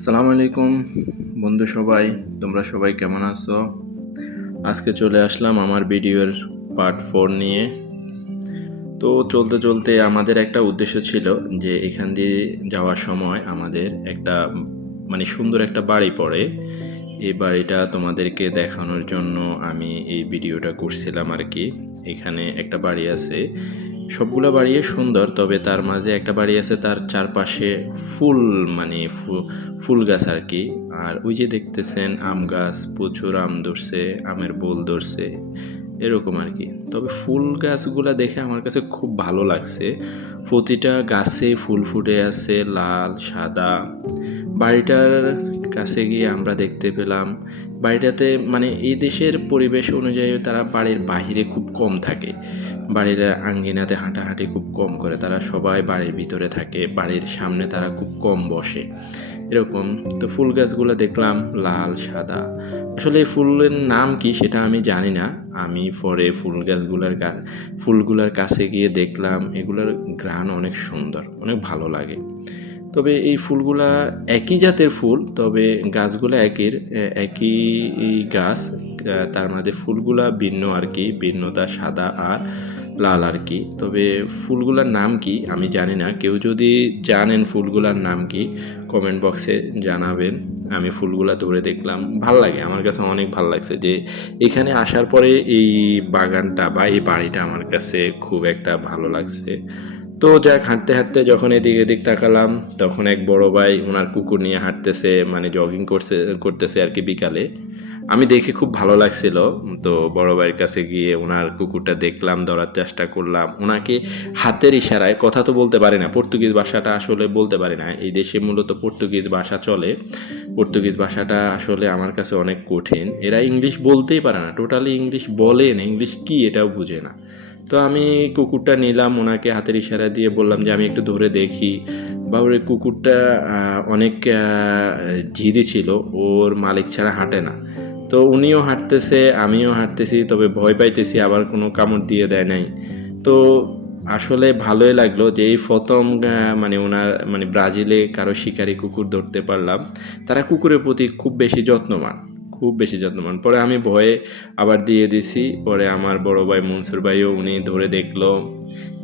আসসালামু আলাইকুম বন্ধু সবাই, তোমরা সবাই কেমন আছো? আজকে চলে আসলাম আমার ভিডিওর পার্ট 4 নিয়ে। তো চলতে চলতে আমাদের একটা উদ্দেশ্য ছিল যে এখান দিয়ে যাওয়ার সময় আমাদের একটা সুন্দর একটা বাড়ি পড়ে। এই বাড়িটা তোমাদেরকে দেখানোর জন্য আমি এই ভিডিওটা করছিলাম আর কি। এখানে একটা বাড়ি আছে, সবগুলা বাড়ি সুন্দর, তবে তার মাঝে একটা বাড়ি আছে, তার চারপাশে ফুল ফুল গাছ আর কি। আর ওই যে দেখতেছেন আম গাছ, প্রচুর আম ধরছে, আমের বোল ধরছে, এরকম আর কি। তবে ফুল গাছগুলা দেখে আমার কাছে খুব ভালো লাগছে। প্রতিটা গাছে ফুল ফুটে আছে, লাল সাদা। বাড়িটার কাছে গিয়ে আমরা দেখতে পেলাম বাড়িটাতে এই দেশের পরিবেশ অনুযায়ী তারা বাড়ির বাহিরে খুব কম থাকে, বাড়ির আঙ্গিনাতে হাঁটাহাঁটি খুব কম করে, তারা সবাই বাড়ির ভিতরে থাকে, বাড়ির সামনে তারা খুব কম বসে, এরকম। তো ফুল গাছগুলো দেখলাম লাল সাদা। আসলে এই ফুলের নাম কি সেটা আমি জানি না। আমি পরে ফুলগুলার কাছে গিয়ে দেখলাম এগুলোর ঘ্রাণ অনেক সুন্দর, অনেক ভালো লাগে। তবে এই ফুলগুলা একই জাতের ফুল, তবে গাছগুলো একই গাছ, তার মাঝে ফুলগুলা ভিন্ন আর কি, ভিন্নতা সাদা আর লাল আর কি। তবে ফুলগুলার নাম কি আমি জানি না, কেউ যদি জানেন ফুলগুলার নাম কি কমেন্ট বক্সে জানাবেন। আমি ফুলগুলা ধরে দেখলাম, ভাল লাগে, আমার কাছে অনেক ভাল লাগছে যে এখানে আসার পরে এই বাগানটা বা এই বাড়িটা আমার কাছে খুব একটা ভালো লাগছে। তো যাক, হাঁটতে হাঁটতে যখন এদিক এদিক তাকালাম, তখন এক বড় ভাই ওনার কুকুর নিয়ে হাঁটতেছে, জগিং করতেছে আর কি বিকালে। আমি দেখে খুব ভালো লাগছিল। তো বড় ভাইয়ের কাছে গিয়ে ওনার কুকুরটা দেখলাম, ধরার চেষ্টা করলাম ওনাকে। হাতের ইশারায়, কথা তো বলতে পারি না, পর্তুগিজ ভাষাটা আসলে বলতে পারি না, এই দেশে মূলত পর্তুগিজ ভাষা চলে। পর্তুগিজ ভাষাটা আসলে আমার কাছে অনেক কঠিন, এরা ইংলিশ বলতেই পারে না, টোটালি ইংলিশ বলে না, ইংলিশ কি এটাও বুঝে না। তো আমি কুকুরটা নিলাম, ওনাকে হাতের ইশারা দিয়ে বললাম যে আমি একটু ধরে দেখি। বাবুরে, কুকুরটা অনেক জিদি ছিল, ওর মালিক ছাড়া হাঁটে না। তো উনিও হাঁটতেছে, আমিও হাঁটতেছি, তবে ভয় পাইতেছি, আবার কোনো কামড় দিয়ে দেয় নাই। তো আসলে ভালোই লাগলো যে এই প্রথম ওনার ব্রাজিলে কারো শিকারি কুকুর ধরতে পারলাম। তারা কুকুরের প্রতি খুব বেশি যত্নবান, খুব বেশি যত্নবান। পরে আমি ভয়ে আবার দিয়ে দিছি, পরে আমার বড় ভাই মনসুর ভাইও উনি ধরে দেখলো।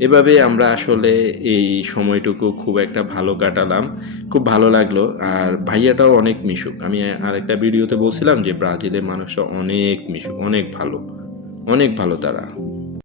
এভাবে আমরা আসলে এই সময়টুকু খুব একটা ভালো কাটালাম, খুব ভালো লাগলো। আর ভাইয়াটাও অনেক মিশুক, আমি আরেকটা ভিডিওতে বলছিলাম যে ব্রাজিলের মানুষরা অনেক মিশুক, অনেক ভালো, অনেক ভালো তারা।